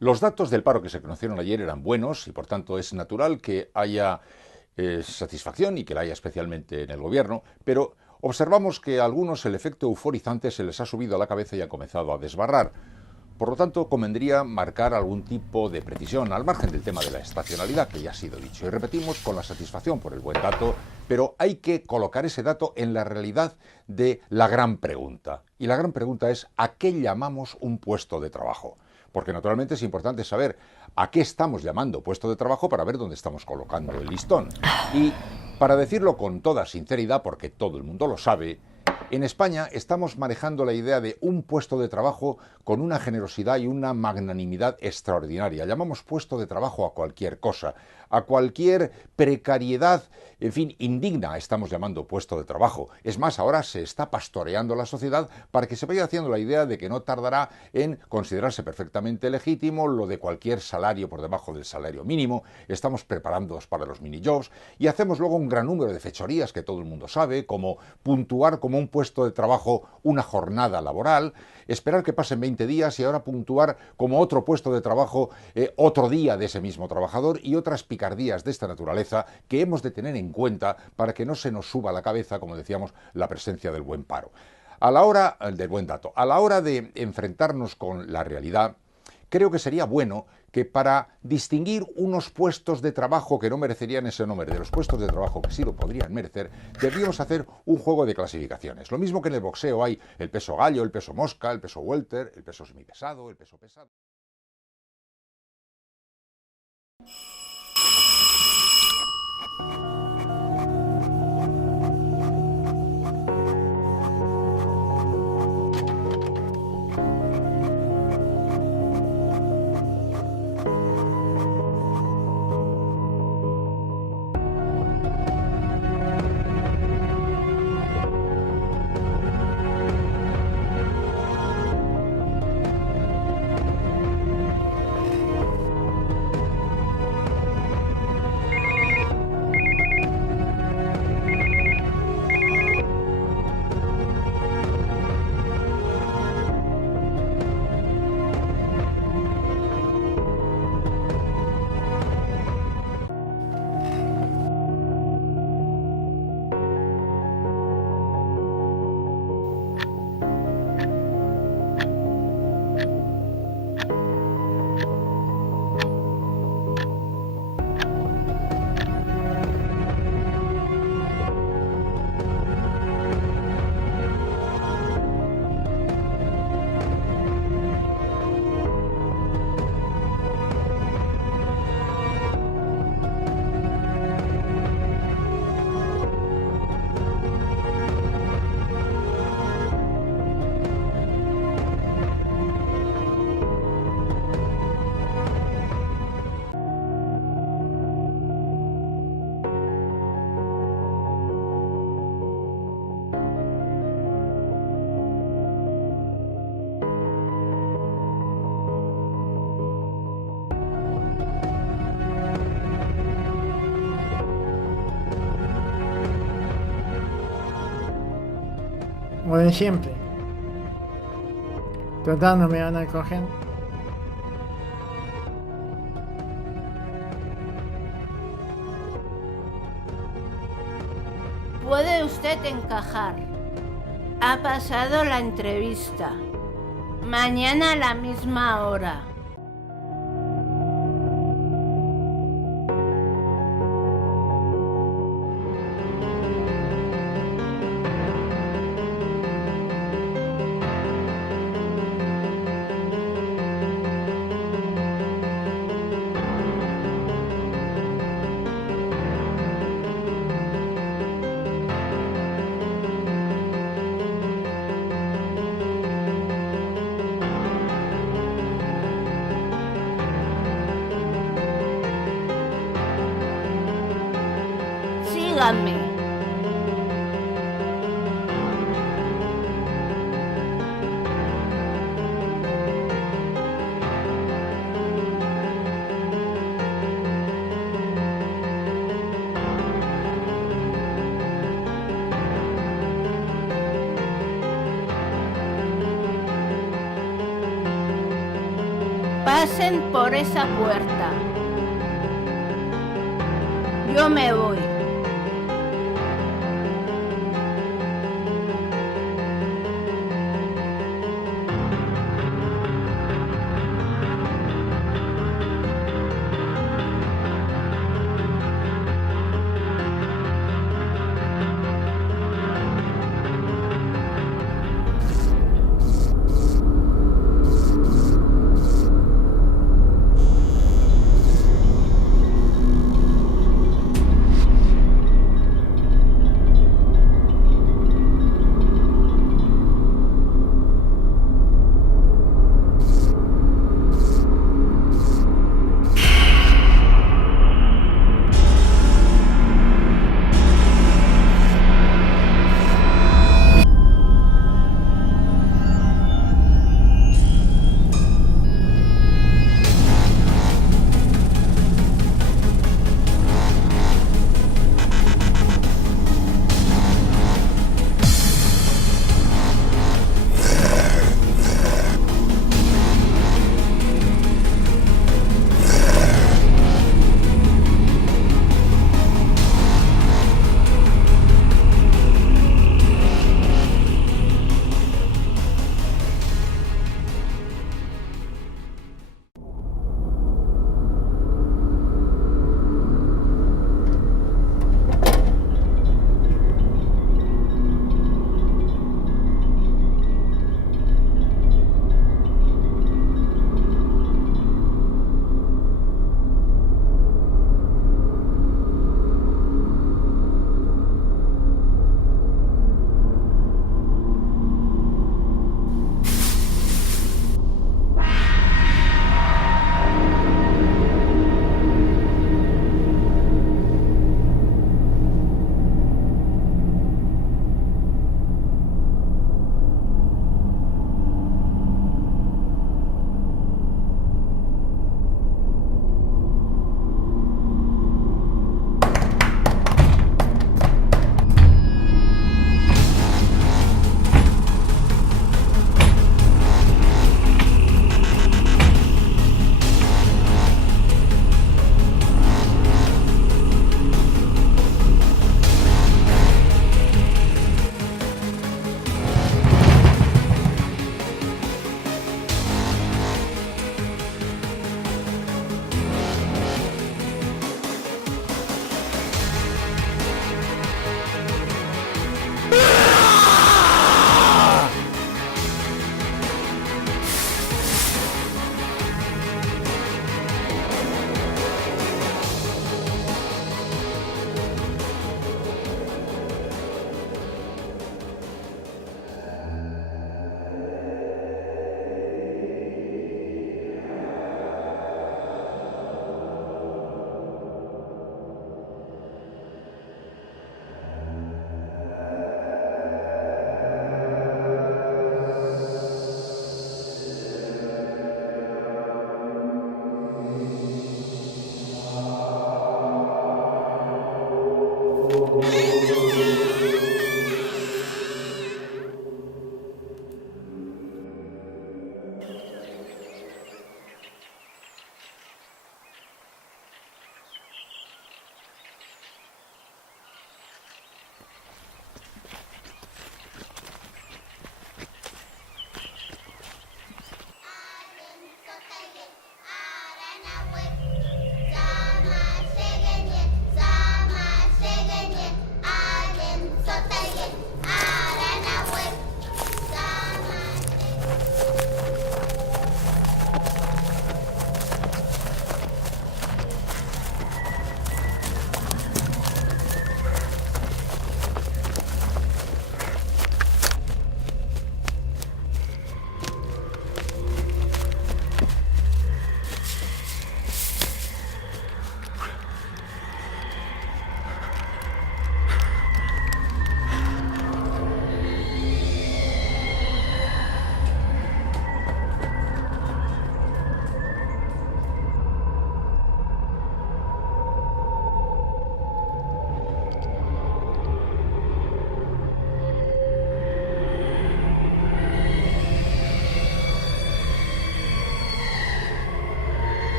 Los datos del paro que se conocieron ayer eran buenos y por tanto es natural que haya satisfacción y que la haya especialmente en el gobierno, pero observamos que a algunos el efecto euforizante se les ha subido a la cabeza y ha comenzado a desbarrar. Por lo tanto, convendría marcar algún tipo de precisión, al margen del tema de la estacionalidad, que ya ha sido dicho. Y repetimos con la satisfacción por el buen dato, pero hay que colocar ese dato en la realidad de la gran pregunta. Y la gran pregunta es, ¿a qué llamamos un puesto de trabajo? Porque naturalmente es importante saber a qué estamos llamando puesto de trabajo para ver dónde estamos colocando el listón. Y para decirlo con toda sinceridad, porque todo el mundo lo sabe, en España estamos manejando la idea de un puesto de trabajo con una generosidad y una magnanimidad extraordinaria. Llamamos puesto de trabajo a cualquier cosa, a cualquier precariedad, en fin, indigna estamos llamando puesto de trabajo. Es más, ahora se está pastoreando la sociedad para que se vaya haciendo la idea de que no tardará en considerarse perfectamente legítimo lo de cualquier salario por debajo del salario mínimo. Estamos preparándonos para los minijobs y hacemos luego un gran número de fechorías que todo el mundo sabe, como puntuar como un puesto de trabajo una jornada laboral, esperar que pasen 20 días y ahora puntuar como otro puesto de trabajo otro día de ese mismo trabajador y otras picardías de esta naturaleza que hemos de tener en cuenta para que no se nos suba a la cabeza, como decíamos, la presencia del buen paro. A la hora del buen dato, a la hora de enfrentarnos con la realidad, creo que sería bueno que para distinguir unos puestos de trabajo que no merecerían ese nombre de los puestos de trabajo que sí lo podrían merecer, deberíamos hacer un juego de clasificaciones. Lo mismo que en el boxeo hay el peso gallo, el peso mosca, el peso welter, el peso semipesado, el peso pesado. O de siempre. Total, no me van a coger. Puede usted encajar. Ha pasado la entrevista. Mañana a la misma hora. Síganme. pasen por esa puerta. Yo me voy.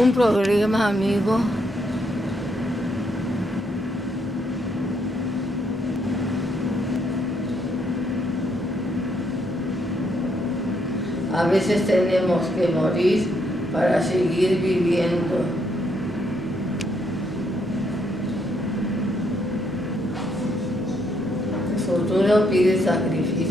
¿Algún problema, amigo? A veces tenemos que morir para seguir viviendo. El futuro pide sacrificio.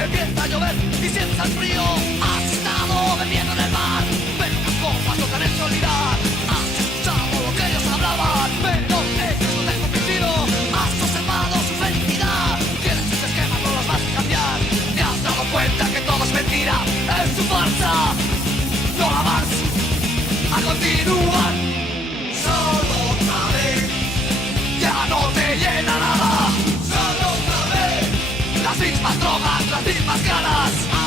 Empieza a llover y sienta el frío. Has estado bebiendo en el mar, pero las copas no te han hecho olvidar. Has escuchado lo que ellos hablaban, pero ellos no te han convencido. Has observado su felicidad, tienes sus esquemas, no los vas a cambiar. Te has dado cuenta que todo es mentira, es su farsa. No la vas a continuar. Solo otra vez, ya no te llena nada. Solo otra vez, las mismas drogas, las mismas ganas.